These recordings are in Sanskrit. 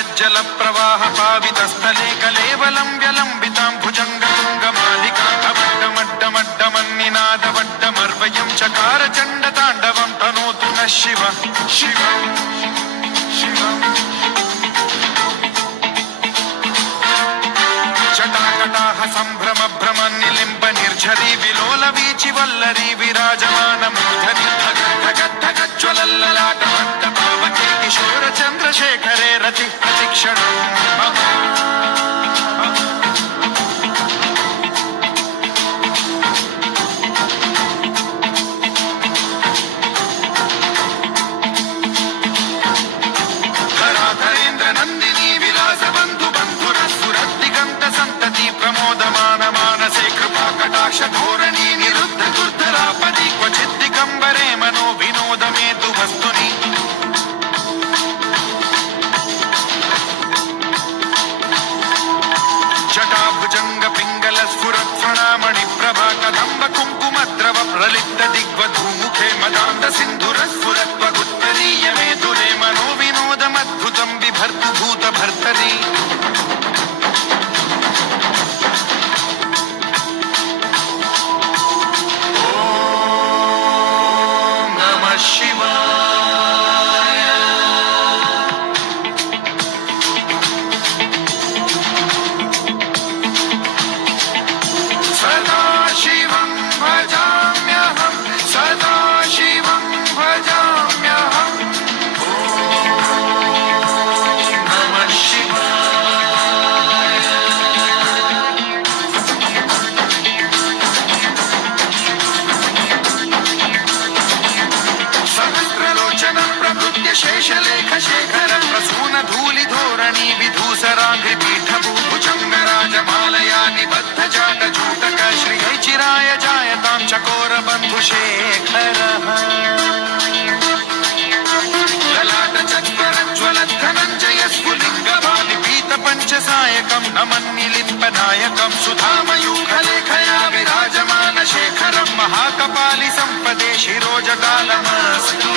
कलज्जल प्रवाह पावितस्थले कलेवलं व्यलम्बितां भुजङ्गतुङ्गमालिकामड्डमड्डमड्डमन्निनादवड्डमर्वयं चकार चण्डताण्डवं तनोतु नः शिव शिव जटाकटाह सम्भ्रम भ्रम निलिम्ब निर्झरी विलोल वीचि वल्लरी विराजमान मूर्धनि धगद्धगज्ज्वलल्ललाट पावके किशोर चन्द्रशेखरे रति प्रतिक्षणं धराधरेन्द्र नन्दिनी विलास बन्धु बन्धुरस्फुरद्दिगन्त सन्तति प्रमोदमान मानसे कृपा कटाक्ष धोरणी निरुद्ध दुर्धरापदि क्वचित् दिगम्बरे मनो विनोदमेतु वस्तुनि जटाभुजङ्ग पिङ्गल स्फुरत् फणामणि प्रभा कदम्ब कुङ्कुमद्रव प्रलिप्त दिग्वधूमुखे मदान्त सिन्धुरस्फुरत्वगुत्तरीय मेधुरे मनो विनोदमद्भुतं बिभर्तु भूत भर्तरि शेषलेख शेखर प्रसून धूलि धोरणी विधूसराङ्घ्रि पीठभूभुजङ्ग राजमालया निबद्ध जाट जूटक श्रियै चिराय जायतां चकोर बन्धुशेखरः ललाट चत्वरज्ज्वलत् धनञ्जय स्फुलिङ्ग बालिपीत पञ्चसायकं नमन्निलिम्पनायकं सुधामयूखलेखया विराजमान शेखरं महाकपालि सम्पदे शिरोजटालमस्तु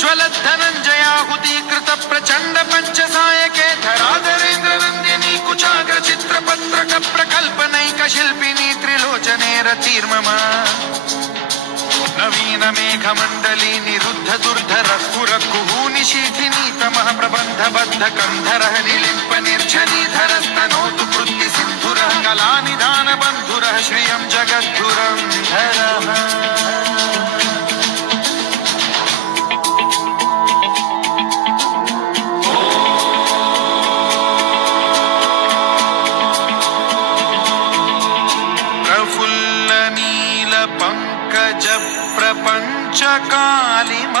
ज्वलद्धनञ्जयाहुतीकृत प्रचण्ड पञ्चसायके धराधरेन्द्र नन्दिनी कुचाग्र चित्रपत्रक प्रकल्पनैक शिल्पिनी त्रिलोचने रतिर्मम नवीन मेघमण्डली निरुद्ध दुर्धर स्फुर कुहूनि शीथिनी तमः प्रबन्ध बद्ध कन्धरः निलिम्प निर्झनीधरस्तनोतु कृत्ति सिन्धुरः कलानिधान बन्धुरः श्रियं जगद्धुरन्धरः प्रपञ्चकालिम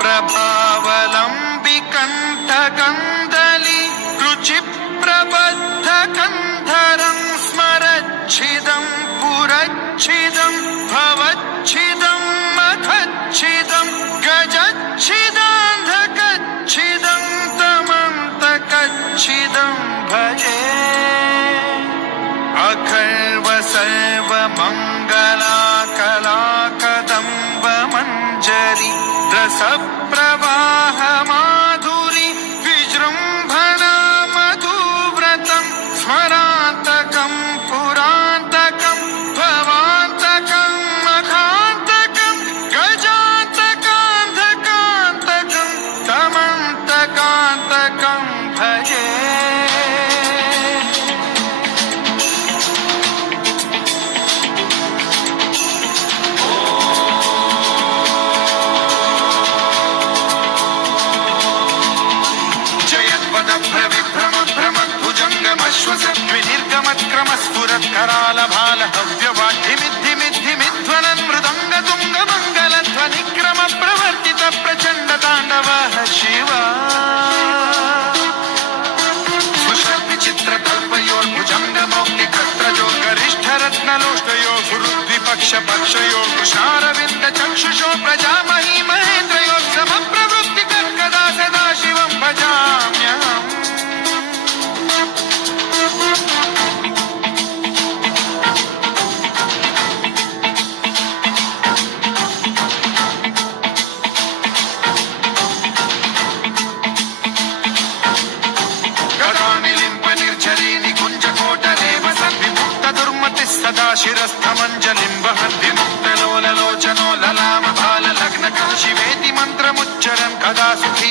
प्रभावलम्बिकण्ठकन्दली रुचिप्रबद्ध कन्धरं स्मरच्छिदं पुरच्छिदं भवच्छिदं मखच्छिदं गजच्छिदान्धकच्छिदं तमन्तकच्छिदं भजे अखर्व सर्वमङ्गलाकलाकदम्ब मञ्जरी रसप्रवाह माधुरी विजृम्भणा मधुव्रतं स्मरान्तकं पुरान्तकं भवान्तकं मखान्तकं गजान्तकान्धकान्तकं तमन्तकान्तकं भजे विनिर्गमत्क्रमस्फुरत्कराल भाल हव्यवाद्धिमिद्धिमिद्धिमिध्वनन् मृदङ्ग तुङ्ग मङ्गलध्वनिक्रम प्रवर्तित प्रचण्ड ताण्डवः शिव सुषद्विचित्रकल्पयोर्भुजङ्ग मौक्तिकत्रजो गरिष्ठरत्नलोष्टयो गुरुद्विपक्ष पक्षयो कृष्णारविन्द चक्षुषो प्रजामही महेन्द्रयो समप्रवृत्ति कर्कदा सदा शिवं भजाम्यहम् స్థమంజలిం వహన్ విముక్తలోలలోచనో లలామ బాల లగ్న శివేతి మంత్రముచ్చరన్ కదా సుఖీ